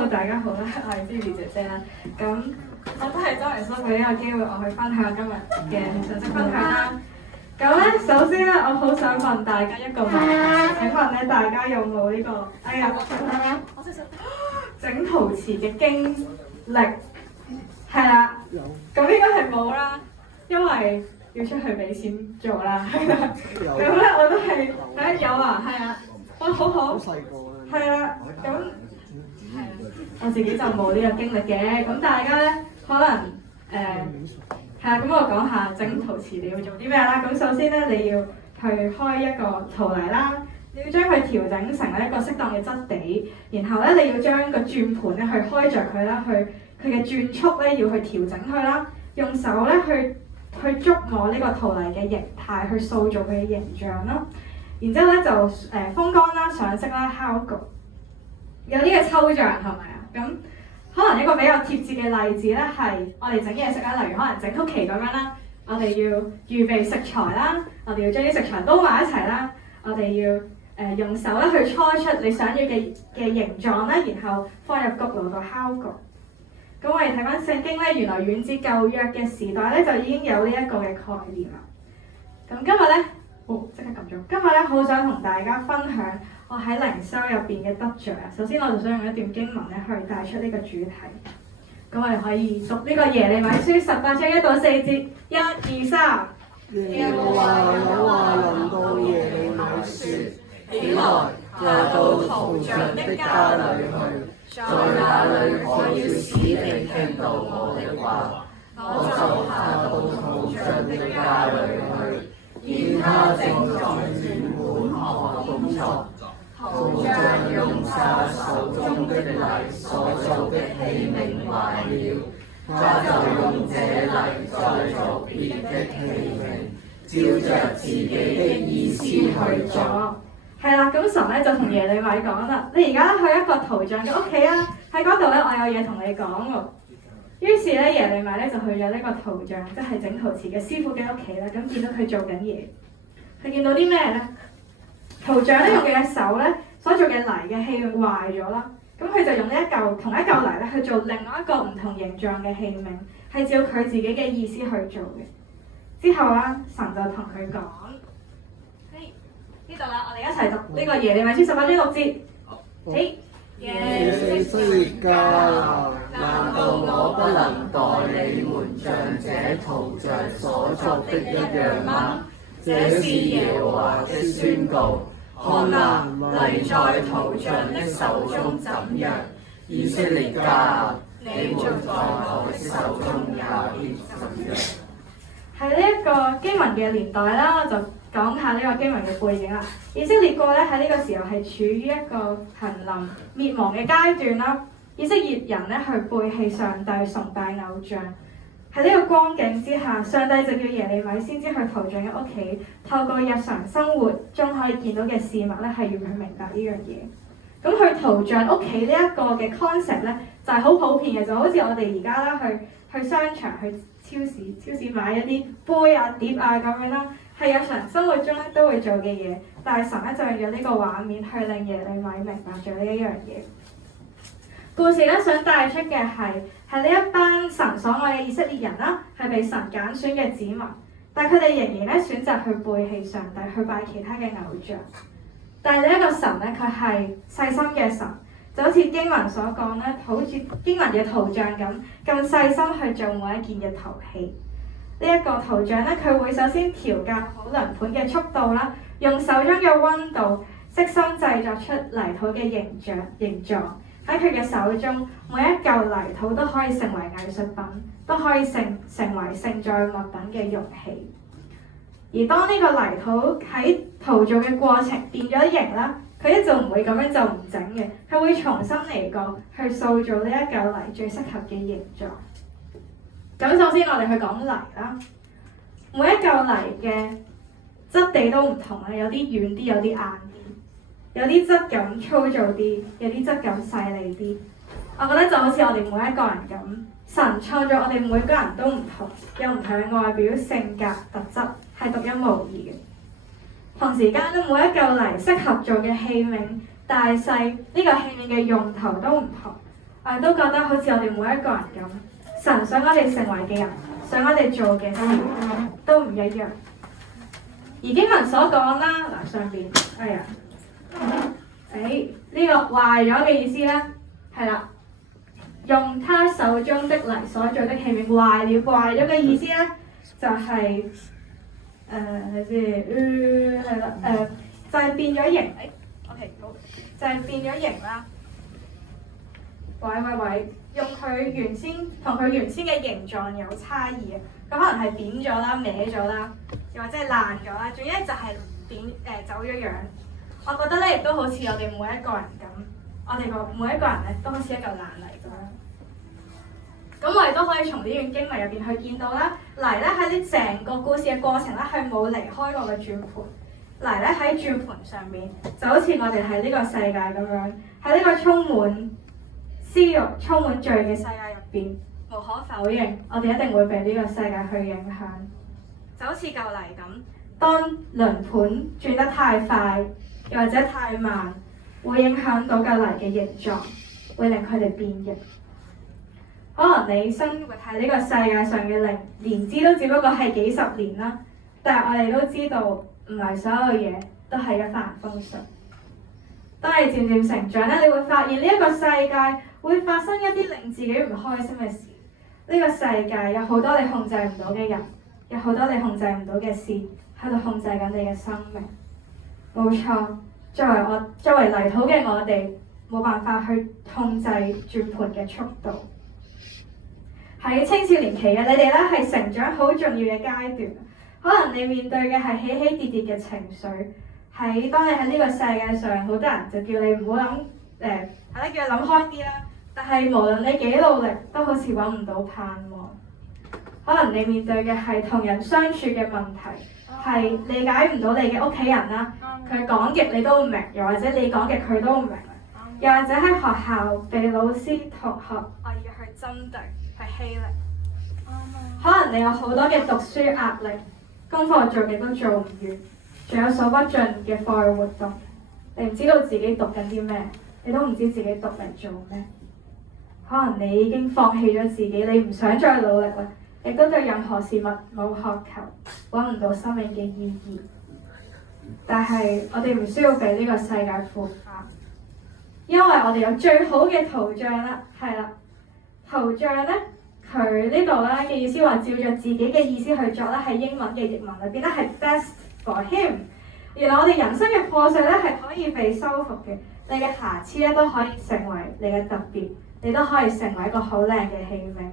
Hello， 大家好啦，我係 Phoebe 姐姐啦。咁我都係周圍收俾呢個機會，我去分享今日嘅信息分享啦。咁咧，首先咧，我好想問大家一個問題，請問咧，大家有冇呢個？哎呀，我想整陶瓷嘅經歷？係啦，咁應該係冇啦，因為要出去俾錢做啦。咁咧，我都係有啊，係啊，哇，好好，係啦，咁係啊，我自己就冇呢個經歷嘅。咁大家咧，可能係啦，咁我講下整陶瓷你要做啲咩啦。咁首先咧，你要去開一個陶泥啦，你要將佢調整成一個適當嘅質地，然後咧你要將個轉盤咧去開着佢啦，佢嘅轉速咧要去調整佢啦，用手咧去觸摸呢個陶泥嘅形態，去塑造佢嘅形象啦。然之後咧就風乾啦、上色啦、烤焗，有啲嘅抽象係咪啊？咁可能一個比較貼切嘅例子咧係我哋整嘢食啦，例如可能整曲奇咁樣啦，我哋要預備食材啦，我哋要將啲食材撈埋一齊啦，我哋要用手咧去搓出你想要嘅形狀啦，然後放入焗爐度烤焗。咁我哋睇翻聖經咧，原來遠至舊約嘅時代咧就已經有呢一個嘅概念啦。咁今日咧，即刻撳咗。今日咧好想同大家分享我喺靈修入邊嘅得着啊。首先我就想用一段經文咧去帶出呢個主題。咁我哋可以讀呢個耶利米書18章1到4節，1、2、3。耶和華有話臨到耶利米說：起來，下到陶匠的家裏去，在那裏我要使你聽到我的話。我就下到陶匠的家裏去，見他正在轉盤和工作。陶匠用他手中的泥所做的器皿壞了，他就用這泥再做別的器皿，照着自己的意思去做。係啦，咁神咧就同耶利米講啦：你而家去一個陶匠嘅屋企啊，喺嗰度咧我有嘢同你講喎。於是咧耶利米咧就去咗呢個陶匠，即係整陶瓷嘅師傅嘅屋企啦。咁見到佢做緊嘢，佢見到啲咩咧？陶匠咧用佢嘅手咧所做嘅泥嘅器皿壞咗啦，咁佢就用同一嚿泥咧去做另外一個唔同形狀嘅器皿，係照佢自己嘅意思去做嘅。之後啦，神就同佢講：呢度啦，我哋一齊讀呢個耶利米書18章6節。耶西列家，難道我不能代你們像這陶匠所作的一樣嗎？這是耶和華的宣告。看哪，泥在陶匠的手中怎樣，以色列家，你們在我的手中也必怎樣。喺呢一個經文嘅年代啦，我就講下呢個經文嘅背景啦。以色列國咧喺呢個時候係處於一個瀕臨滅亡嘅階段啦。以色列人咧去背棄上帝，崇拜偶像。喺呢個光景之下，上帝就叫耶利米先知去陶匠嘅屋企，透過日常生活中可以見到嘅事物咧，係要佢明白呢樣嘢。咁去陶匠屋企呢一個嘅 concept 咧，就係好普遍嘅，就好似我哋而家啦去商場、去超市買一啲杯啊、碟啊咁樣啦，係日常生活中咧都會做嘅嘢。但係神咧就用咗呢個畫面去令耶利米明白咗呢一樣嘢。故事咧想帶出嘅係呢一班神所愛嘅以色列人啦，係被神揀選嘅子民，但係佢哋仍然咧選擇去背棄上帝，去拜其他嘅偶像。但係呢一個神咧，佢係細心嘅神，就好似經文所講咧，好似經文嘅陶匠咁細心去做每一件嘅陶器。呢一個陶匠咧，佢會首先調校好輪盤嘅速度啦，用手中嘅溫度，悉心製作出泥土嘅形狀。喺佢嘅手中，每一嚿泥土都可以成為藝術品，都可以成為盛載物品嘅容器。而當呢個泥土喺陶造嘅過程變咗形啦，佢一就唔會咁樣就唔整嘅，佢會重新嚟過去塑造呢一嚿泥最適合嘅形狀。咁首先我哋去講泥啦，每一嚿泥嘅質地都唔同啦，有啲軟啲，有啲硬啲，有啲質感粗糙啲，有啲質感細膩啲。我覺得就好似我哋每一個人咁，神創造我哋每個人都唔同，有唔同嘅外表、性格、特質，係獨一無二嘅。同時間咧，每一嚿泥適合做嘅器皿大細，呢個器皿嘅用途都唔同。我哋都覺得好似我哋每一個人咁，神想我哋成為嘅人，想我哋做嘅事都唔一樣。而經文所講啦，嗱上邊，呢個壞咗嘅意思咧，係啦，用他手中的泥所做的器皿壞了，壞咗嘅意思咧，就係睇先，係啦，就係變咗形，OK 好，就係變咗形啦。用佢原先同佢原先嘅形狀有差異啊，佢可能係扁咗啦、歪咗啦，又或者係爛咗啦，總之就係走咗樣。我覺得咧，亦都好似我哋每一個人咁，我哋每一個人咧都好似一嚿爛泥咁樣。咁我哋都可以從呢段經文入邊去見到啦，泥咧喺呢成個故事嘅過程咧係冇離開過嘅轉盤。泥咧喺轉盤上面，就好似我哋喺呢個世界咁樣，喺呢個充滿私慾、充滿罪嘅世界入邊，無可否認，我哋一定會被呢個世界去影響。就好似嚿泥咁，當輪盤轉得太快，又或者太慢，會影響到嚿泥嘅形狀，會令佢哋變形。可能你生活喺呢個世界上嘅年資都只不過係幾十年啦，但係我哋都知道，唔係所有嘢都係一帆風順。當你漸漸成長咧，你會發現呢一個世界會發生一啲令自己唔開心嘅事。呢個世界有好多你控制唔到嘅人，有好多你控制唔到嘅事喺度控制緊你嘅生命。冇錯，作為泥土嘅我哋，冇辦法去控制轉盤嘅速度。喺青少年期嘅你哋咧，係成長好重要嘅階段。可能你面對嘅係起起跌跌嘅情緒。當你喺呢個世界上，好多人就叫你唔好諗，叫你諗開啲啦。但係無論你幾努力，都好似揾唔到盼望。可能你面對嘅係同人相處嘅問題，係理解唔到你嘅屋企人啦，佢講極你都唔明，又或者你講極佢都唔明，又或者喺學校被老師同學惡意去針對、去欺凌。可能你有好多嘅讀書壓力，功課做極都做唔完。仲有數不盡嘅課外活動，你唔知道自己讀緊啲咩，你都唔知自己讀嚟做咩。可能你已經放棄咗自己，你唔想再努力啦，亦都對任何事物冇渴求，揾唔到生命嘅意義。但係我哋唔需要被呢個世界腐化，因為我哋有最好嘅圖像啦，係啦，圖像咧，佢呢度咧嘅意思話照着自己嘅意思去作咧，係英文嘅譯文裏邊咧係 best for him。原來我哋人生嘅破碎咧係可以被修復嘅，你嘅瑕疵咧都可以成為你嘅特別，你都可以成為一個好靚嘅器皿。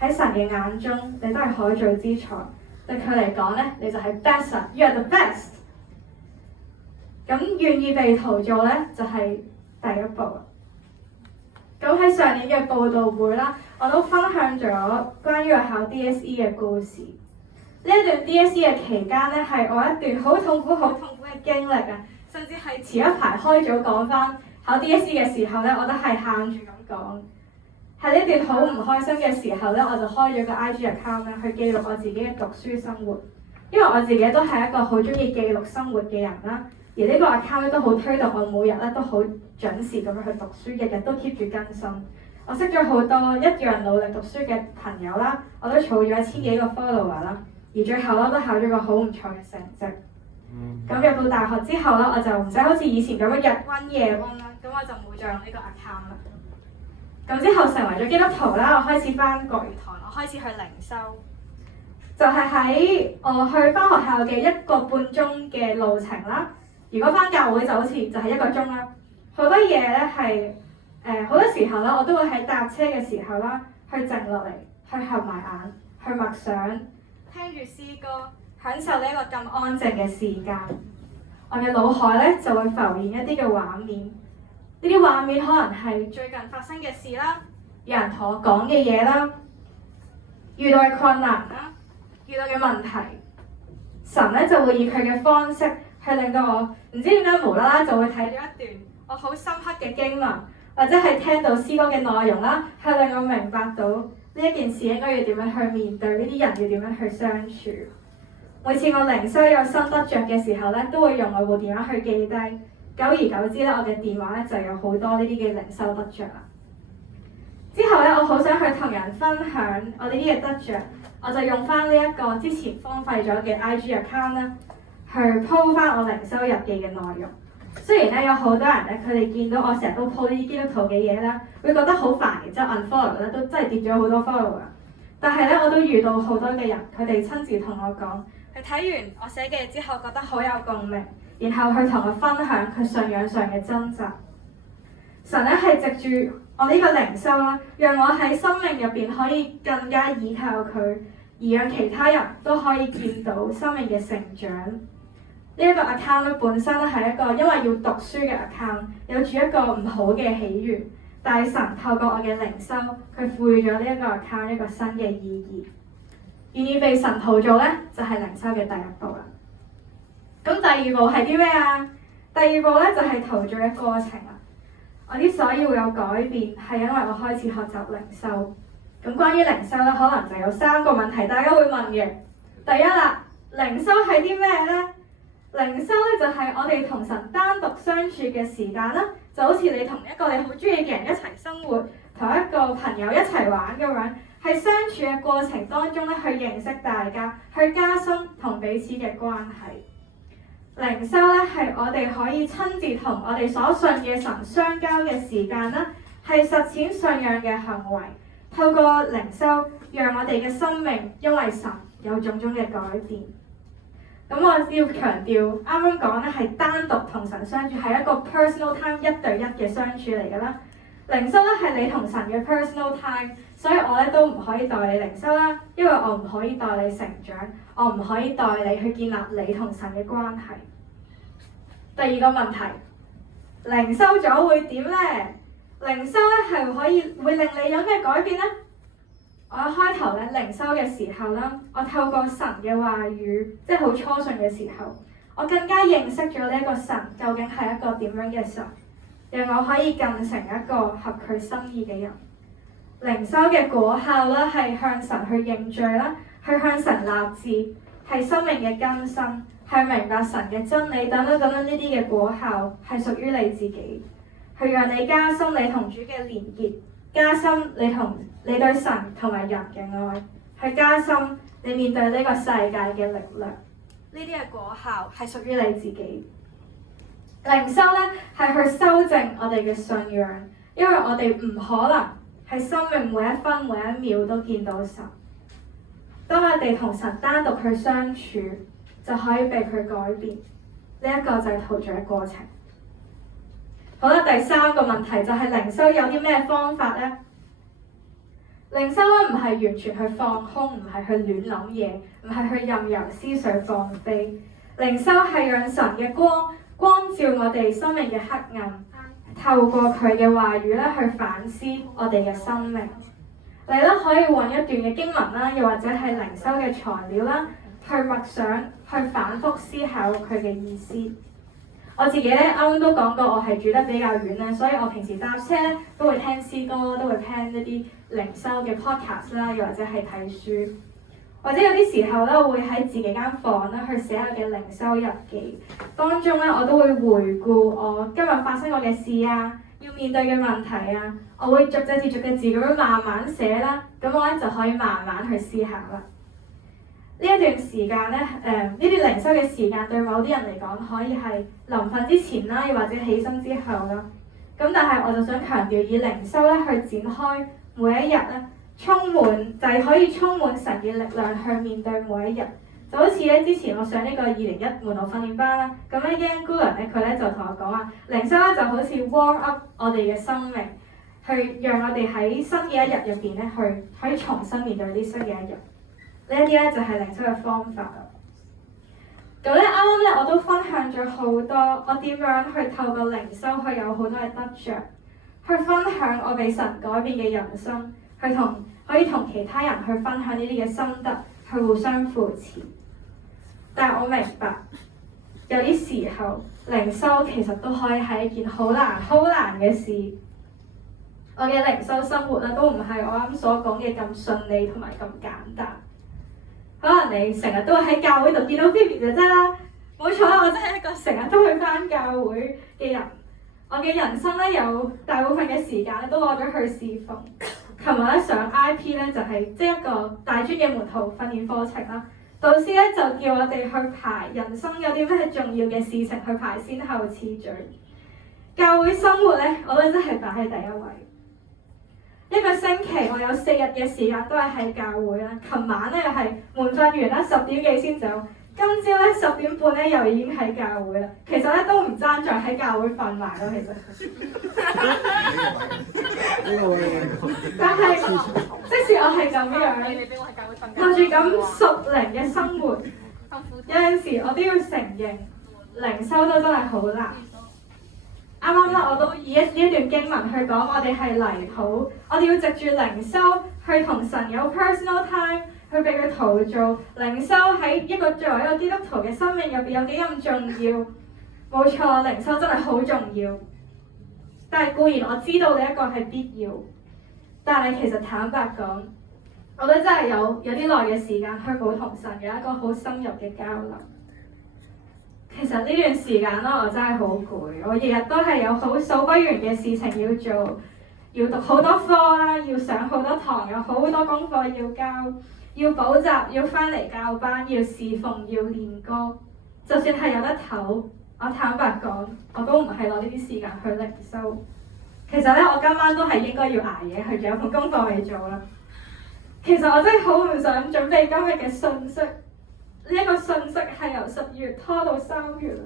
喺神嘅眼中，你都係可造之材。對佢嚟講咧，你就係 best，you are the best。咁願意被陶造咧，就係第一步啦。咁喺上年嘅佈道會啦，我都分享咗關於我考 DSE 嘅故事。呢一段 DSE 嘅期間咧，係我一段好痛苦嘅經歷啊！甚至係前一排開組講翻考 DSE 嘅時候咧，我都係喊住咁講。喺呢段好唔開心嘅時候咧，我就開咗個 IG account 咧，去記錄我自己嘅讀書生活。因為我自己都係一個好中意記錄生活嘅人啦，而呢個 account 咧都好推動我每日咧都好準時咁樣去讀書，日日都 keep 住更新。我識咗好多一樣努力讀書嘅朋友啦，我都儲咗1000幾個 follower 啦。而最後咧都考咗個好唔錯嘅成績。咁入到大學之後咧，我就唔使好似以前咁樣日温夜温啦，咁我就冇再用呢個 account 啦。咁之後成為咗基督徒啦，我開始返國語堂，我開始去靈修。就係喺我去返學校嘅1個半鐘嘅路程啦。如果返教會就好似就係1個鐘啦。好多嘢咧係好多時候咧，我都會喺搭車嘅時候啦，去靜落嚟，去合埋眼，去默想。聽住詩歌，享受呢一個咁安靜嘅時間，我嘅腦海咧就會浮現一啲嘅畫面。呢啲畫面可能係最近發生嘅事啦，有人同我講嘅嘢啦，遇到嘅困難啦，遇到嘅問題，神咧就會以佢嘅方式去令到我唔知點解無啦啦就會睇到一段我好深刻嘅經文，或者係聽到詩歌嘅內容啦，去令我明白到呢一件事應該要點樣去面對，呢啲人要點樣去相處。每次我靈修有心得着嘅時候咧，都會用我部電話去記低。久而久之咧，我嘅電話咧就有好多呢啲嘅靈修得着啦。好想去同人分享我哋呢啲嘅得着，我就用翻呢一個之前荒廢咗嘅 IG account 啦，去 po 翻我靈修日記嘅內容。雖然咧有好多人咧，佢哋見到我成日都 po 啲基督徒嘅嘢啦，會覺得好煩，然之後 unfollow 咧都真係跌咗好多 follower。但係咧，我都遇到好多嘅人，佢哋親自同我講，佢睇完我寫嘅之後覺得好有共鳴，然後去同我分享佢信仰上嘅掙扎。神咧係藉住我呢個靈修啦，讓我喺生命入邊可以更加依靠佢，而讓其他人都可以見到生命嘅成長。呢一個 account 咧本身咧係一個因為要讀書嘅 account， 有住一個唔好嘅起源，但係神透過我嘅靈修，佢賦予咗呢一個 account 一個新嘅意義。願意被神陶造咧，就係靈修嘅第一步啦。咁第二步係啲咩啊？第二步咧就係陶造嘅過程啦。我之所以會有改變，係因為我開始學習靈修。咁關於靈修咧，可能就有3個問題大家會問嘅。第一啦，靈修係啲咩咧？靈修咧就係我哋同神單獨相處嘅時間啦，就好似你同一個你好中意嘅人一齊生活，同一個朋友一齊玩咁樣，喺相處嘅過程當中咧去認識大家，去加深同彼此嘅關係。靈修咧係我哋可以親自同我哋所信嘅神相交嘅時間啦，係實踐信仰嘅行為。透過靈修，讓我哋嘅生命因為神有種種嘅改變。咁我要強調，啱啱講咧係單獨同神相處，係一個 personal time 1對1嘅相處嚟㗎啦。靈修咧係你同神嘅 personal time， 所以我咧都唔可以代你靈修啦，因為我唔可以代你成長，我唔可以代你去建立你同神嘅關係。第二個問題，靈修咗會點呢？靈修咧係會令你有咩改變呢？我一開頭咧靈修嘅時候啦，我透過神嘅話語，即係好初信嘅時候，我更加認識咗呢一個神究竟係一個點樣嘅神，讓我可以更成一個合佢心意嘅人。靈修嘅果效啦，係向神去認罪啦，去向神立志，係生命嘅更新，係明白神嘅真理等等呢啲嘅果效係屬於你自己，去讓你加深你同主嘅連結，加深你對神同埋人嘅愛，去加深你面對呢個世界嘅力量。呢啲嘅果效係屬於你自己。靈修咧係去修正我哋嘅信仰，因為我哋唔可能喺生命每一分每一秒都見到神。當我哋同神單獨去相處，就可以被佢改變。呢一個就係陶造嘅過程。好啦，第3個問題就係靈修有啲咩方法呢？靈修咧唔係完全去放空，唔係去亂諗嘢，唔係去任由思緒放飛。靈修係讓神嘅光照我哋生命嘅黑暗，透過佢嘅話語咧去反思我哋嘅生命。你咧可以揾一段嘅經文啦，又或者係靈修嘅材料啦，去默想，去反覆思考佢嘅意思。我自己咧啱啱都講過，我係住得比較遠咧，所以我平時搭車咧都會聽詩歌，都會聽一啲靈修嘅 podcast 啦，又或者係睇書，或者有啲時候咧會喺自己間房咧去寫我嘅靈修日記，當中咧我都會回顧我今日發生過嘅事啊，要面對嘅問題啊，我會逐隻字咁樣慢慢寫啦，咁我咧就可以慢慢去思考啦。呢一段時間咧，呢啲靈修嘅時間對某啲人嚟講可以係臨瞓之前啦，又或者起身之後啦。咁但係我就想強調，以靈修咧去展開每一日咧，就係可以充滿神嘅力量去面對每一日。就好似咧之前我上呢個201門徒訓練班啦，咁咧 Yan Gulan 咧佢咧就同我講話，靈修咧就好似 warm up 我哋嘅生命，去讓我哋喺新嘅一日入邊咧可以重新面對啲新嘅一日。呢一啲咧就係靈修嘅方法啦。咁咧啱啱咧我都分享咗好多我點樣去透過靈修去有好多嘅得着，去分享我被神改變嘅人生，可以同其他人去分享呢啲嘅心得，去互相扶持。但係我明白，有啲時候靈修其實都可以係一件好難嘅事。我嘅靈修生活咧都唔係我啱所講嘅咁順利同埋咁簡單。可能你成日都會喺教會度見到 Phoebe 姐姐啦，冇錯啦，我真係一個成日都會返教會嘅人。我嘅人生咧有大部分嘅時間咧都攞咗去侍奉，琴日咧上 IP 咧就係即係一個大專嘅門徒訓練課程啦。導師咧就叫我哋去排人生有啲咩重要嘅事情，去排先後次序。教會生活咧，我都真係擺喺第一位。一個星期我有4日嘅時間都係喺教會啦。琴晚咧又係門訓完啦，10點幾先走。今朝咧10點半咧又已經喺教會啦。其實咧都唔爭在喺教會瞓埋咯，其實。但係即使我係咁樣，過住咁屬靈嘅生活，有陣時我都要承認靈修都真係好難。啱啱咧我都以呢一段經文去講，我哋係泥土，我哋要藉住靈修去同神有 personal time。去俾佢陶造靈修喺一個作為一個基督徒嘅生命入邊有幾咁重要？冇錯，靈修真係好重要。但係固然我知道呢一個係必要，但係其實坦白講，我都真係有啲耐嘅時間去冇同神有一個好深入嘅交流。其實呢段時間咧，我真係好攰，我日日都係有好數不完嘅事情要做，要讀好多科啦，要上好多堂，有好多功課要交。要補習，要翻嚟教班，要侍奉，要練歌。就算係有得唞，我坦白講，我都唔係攞呢啲時間去靈修。其實咧，我今晚都係應該要捱夜去，仲有份功課未做啦。其實我真係好唔想準備今日嘅信息。呢一個信息係由10月拖到3月啦。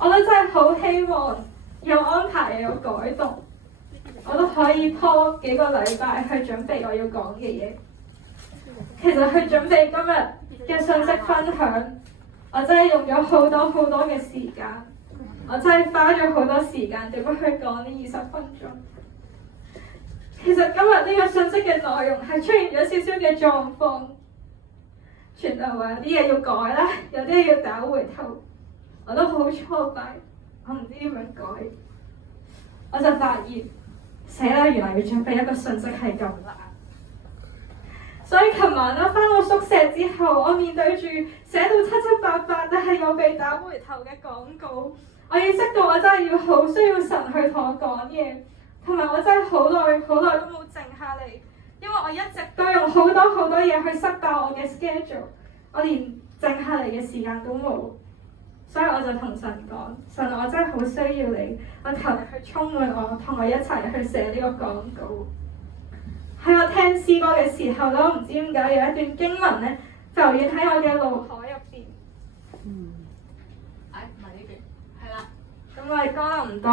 我都真係好希望有安排又有改動，我都可以拖幾個禮拜去準備我要講嘅嘢。其實去準備今日嘅信息分享，我真係用咗好多嘅時間，我真係花咗好多時間點樣去講呢20分鐘。其實今日呢個信息嘅內容係出現咗少少嘅狀況，傳道話有啲嘢要改啦，有啲嘢要打回頭，我都好挫敗，我唔知點樣改，我就發現死啦！原來要準備一個信息係咁難。所以琴晚啦，返到宿舍之後，我面對住寫到七七八八，但係又被打回頭嘅廣告，我意識到我真係要好需要神去同我講嘢，同埋我真係好耐都冇靜下嚟，因為我一直都用好多嘢去塞爆我嘅 schedule， 我連靜下嚟嘅時間都冇，所以我就同神講：神，我真係好需要你，我求你去充滿我，同我一齊去寫呢個廣告。喺我聽詩歌嘅時候咧，我唔知點解有一段經文咧浮現喺我嘅腦海入邊。唔係呢段，係啦。咁我哋哥林多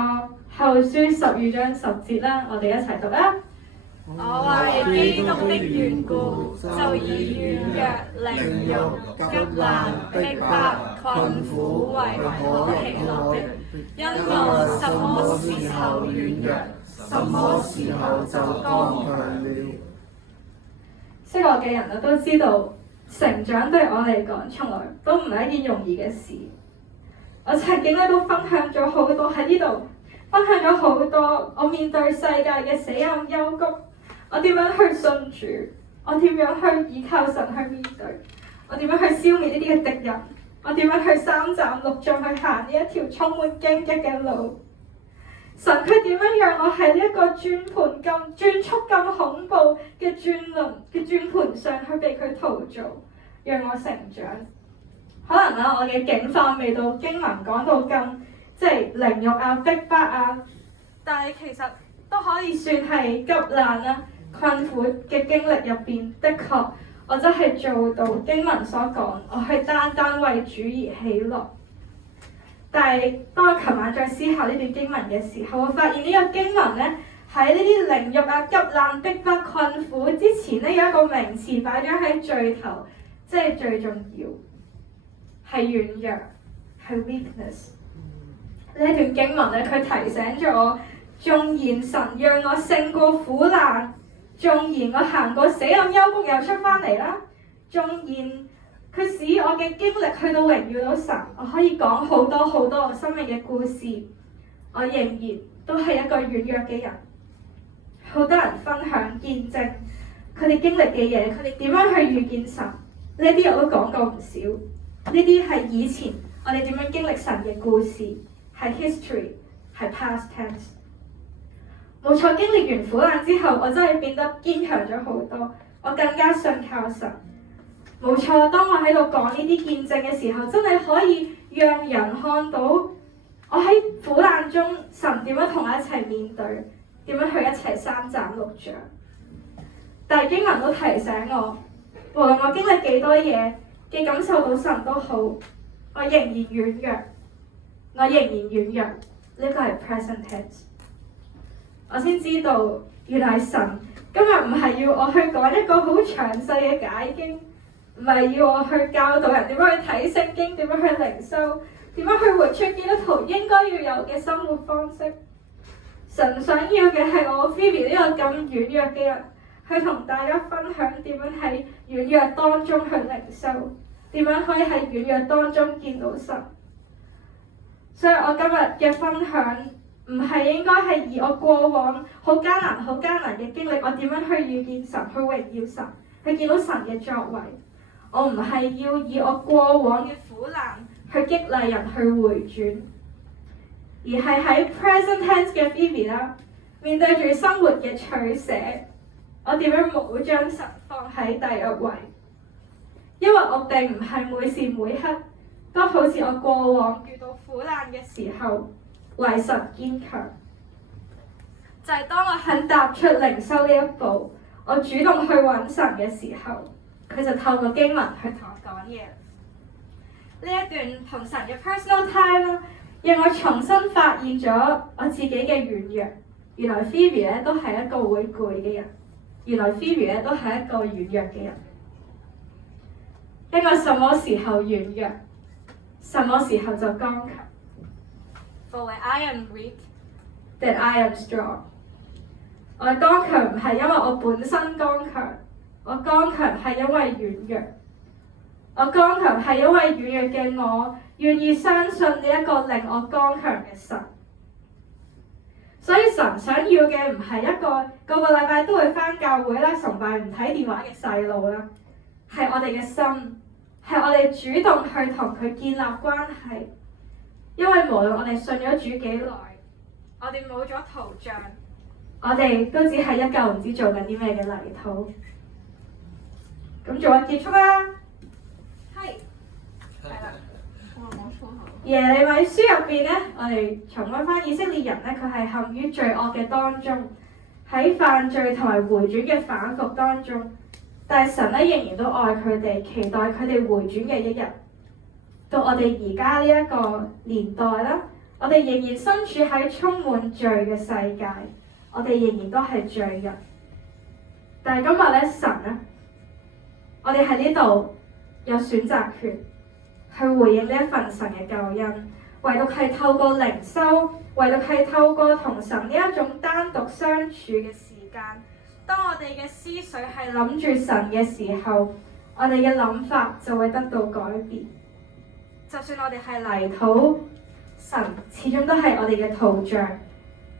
後書12章10節啦，我哋一齊讀啦。我為基督的緣故，就以軟弱、凌辱、急難、逼迫、困苦為可喜樂的，因我什麼時候軟弱，什麼時候就剛強了。識我嘅人都知道，成長對我嚟講，從來都唔係一件容易嘅事。我曾經都分享咗好多喺呢度，分享咗好多我面對世界嘅死蔭幽谷，我點樣去信主，我點樣去依靠神去面對，我點樣去消滅呢啲嘅敵人，我點樣去3站6將去行呢一條充滿荊棘嘅路。神佢點樣讓我喺呢一個轉速咁恐怖嘅轉盤上去被佢陶造，讓我成長。可能啦，我嘅境況未到經文講到咁即係凌辱啊、逼迫啊，但係其實都可以算係急難啦、困苦嘅經歷入邊，的確我真係做到經文所講，我係單單為主而喜樂。但係當我琴晚再思考呢段經文嘅時候，我發現呢個經文咧喺呢啲凌辱啊、急難、逼迫、困苦之前咧，有一個名詞擺咗喺最頭，即係最重要係軟弱，係 weakness。呢一段經文咧，佢提醒咗我，縱然神讓我勝過苦難，縱然我行過死蔭幽谷又出翻嚟啦，縱然佢使我嘅經歷去到榮耀到神，我可以講好多我生命嘅故事，我仍然都係一個軟弱嘅人。好多人分享見證佢哋經歷嘅嘢，佢哋點樣去遇見神，呢啲我都講過唔少。呢啲係以前我哋點樣經歷神嘅故事，係 history，係 past tense。冇錯，經歷完苦難之後，我真係變得堅強咗好多，我更加信靠神。冇錯，當我喺度講呢啲見證嘅時候，真係可以讓人看到我喺苦難中神點樣同我一齊面對，點樣去一齊三斬六將。但係經文都提醒我，無論我經歷幾多嘢，既感受到神都好，我仍然軟弱，我仍然軟弱。呢個係 present tense。我先知道原來神今日唔係要我去講一個好詳細嘅解經，唔係要我去教導人點樣去睇聖經，點樣去靈修，點樣去活出基督徒應該要有嘅生活方式。神想要嘅係我 Phoebe 呢個咁軟弱嘅人，去同大家分享點樣喺軟弱當中去靈修，點樣可以喺軟弱當中見到神。所以我今日嘅分享唔係應該係以我過往好艱難嘅經歷，我點樣去遇見神，去榮耀神，去見到神嘅作為。我唔係要以我過往嘅苦難去激勵人去回轉，而係喺 present tense 嘅 Phoebe 啦，面對住生活嘅取捨，我點樣冇將神放喺第一位？因為我並唔係每時每刻都好似我過往遇到苦難嘅時候為神堅強，就係當我肯踏出靈修呢一步，我主動去揾神嘅時候，佢就透過經文去同我講嘢。呢一段同神嘅 personal time 啦，讓我重新發現咗我自己嘅軟弱。原來 Phoebe 咧都係一個會攰嘅人，原來 Phoebe 咧都係一個軟弱嘅人。因為什麼時候軟弱，什麼時候就剛強。For when I am weak, that I am strong。我剛強唔係因為我本身剛強，我剛強係因為軟弱。我剛強係因為軟弱嘅我願意相信呢一個令我剛強嘅神。所以神想要嘅唔係一個個禮拜都會返教會啦、崇拜唔睇電話嘅細路啦，係我哋嘅心，係我哋主動去同佢建立關係。因為無論我哋信咗主幾耐，我哋冇咗圖像，我哋都只係一嚿唔知做緊啲咩嘅泥土。咁做緊結束啦，係啦。耶利米書入邊咧，我哋重溫翻以色列人咧，佢係陷於罪惡嘅當中，喺犯罪同埋回轉嘅反覆當中，但係神咧仍然都愛佢哋，期待佢哋回轉嘅一日。到我哋而家呢一個年代啦，我哋仍然身處喺充滿罪嘅世界，我哋仍然都係罪人。但係今日咧，神咧，我哋喺呢度有選擇權去回應呢一份神嘅救恩，唯獨係透過靈修，唯獨係透過同神呢一種單獨相處嘅時間。當我哋嘅思緒係諗住神嘅時候，我哋嘅諗法就會得到改變。就算我哋係泥土，神始終都係我哋嘅圖像，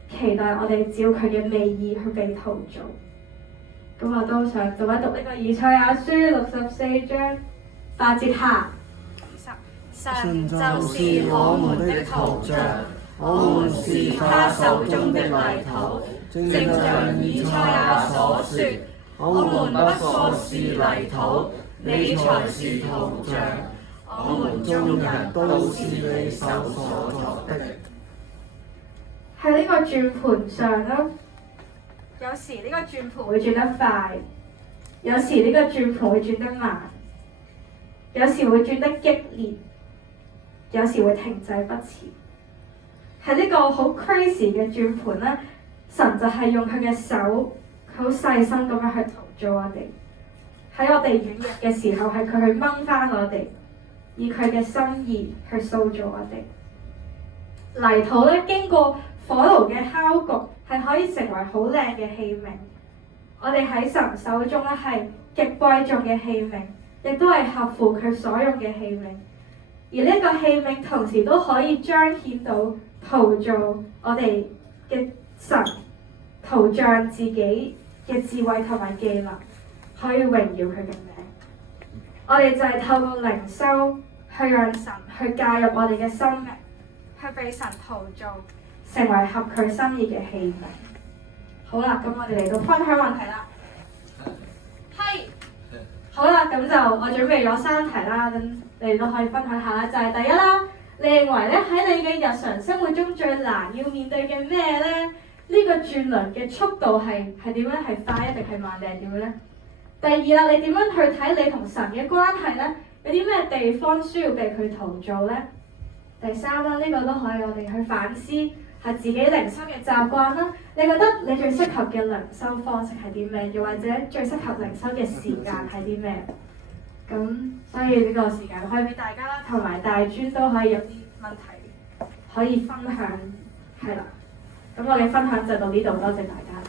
期待我哋照佢嘅美意去被陶造。咁我都想讀一讀呢個以賽亞書64章8節下。神就是我們的圖像，我們是他手中的泥土，正像以賽亞所說，我們不過是泥土，你才是圖像。我們眾人都是你手所作的。喺呢個轉盤上啦，有時呢個轉盤會轉得快，有時呢個轉盤會轉得慢，有時會轉得激烈，有時會停滯不前。喺呢個好 crazy 嘅轉盤咧，神就係用佢嘅手，佢好細心咁樣去陶造我哋。喺我哋軟弱嘅時候，係佢去掹翻我哋。以佢嘅心意去塑造我哋。泥土咧，經過火爐嘅烤焗，係可以成為好靚嘅器皿。我哋喺神手中咧，係極貴重嘅器皿，亦都係合乎佢所用嘅器皿。而呢個器皿同時都可以彰顯到陶造我哋嘅神，陶像自己嘅智慧同埋技能，可以榮耀佢嘅名。我哋就係透過靈修，去讓神去介入我哋嘅生命，去被神陶造，成為合佢心意嘅器皿。好啦，咁我哋嚟到分享問題啦。係。好啦，咁就我準備咗3題啦，咁你都可以分享下啦。就係第一啦，你認為咧喺你嘅日常生活中最難要面對嘅咩咧？呢個轉輪嘅速度係點咧？係快一定係慢定係點咧？第二啦，你點樣去睇你同神嘅關係咧？有啲咩地方需要被佢陶造咧？第三啦，呢個都可以我哋去反思係自己靈修嘅習慣啦。你覺得你最適合嘅靈修方式係啲咩？又或者最適合靈修嘅時間係啲咩？咁所以呢個時間可以俾大家啦，同埋大專都可以有啲問題可以分享，係啦。咁我嘅分享就到呢度，多謝大家。